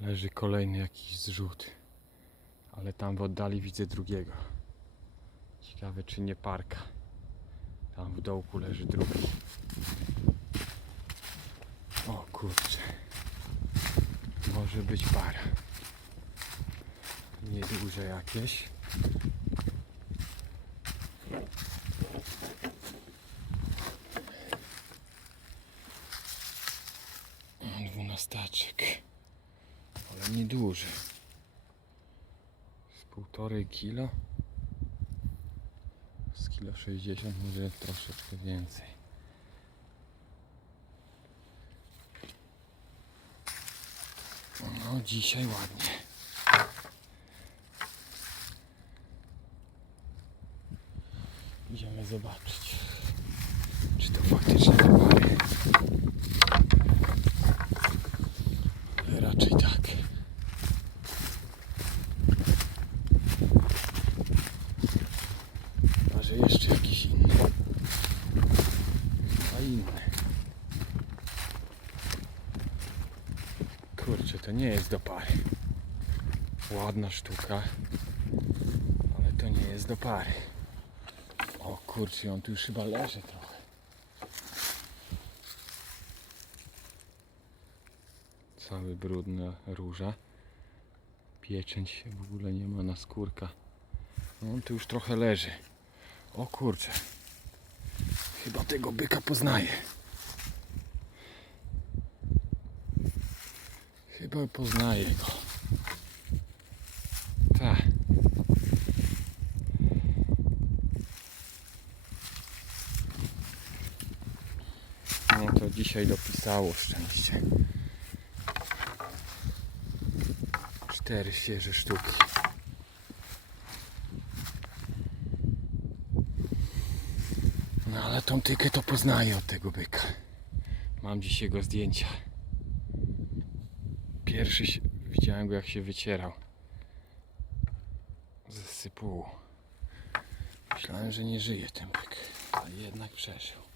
Leży kolejny jakiś zrzut. Ale tam w oddali widzę drugiego. Ciekawe czy nie parka. Tam w dołku leży drugi. O kurczę. Może być para. Nieduże jakieś. Dwunastaczek. Ale nieduży. Z półtorej kilo. Z kilo 60 może troszeczkę więcej. No dzisiaj ładnie. Idziemy zobaczyć, czy to faktycznie pary. Raczej tak. A że jeszcze jakiś inny. A inny. Kurczę, to nie jest do pary. Ładna sztuka. Ale to nie jest do pary. O kurczę, on tu już chyba leży trochę. Cały brudna róża. Pieczęć w ogóle nie ma na skórka. No on tu już trochę leży. O kurczę. Chyba tego byka poznaję. Chyba poznaję go. Tak. No to dzisiaj dopisało szczęście. Cztery świeże sztuki. No ale tą tykę to poznaję od tego byka. Mam dziś jego zdjęcia. Pierwszy się, widziałem go jak się wycierał. Ze. Myślałem, że nie żyje ten byk, ale jednak przeżył.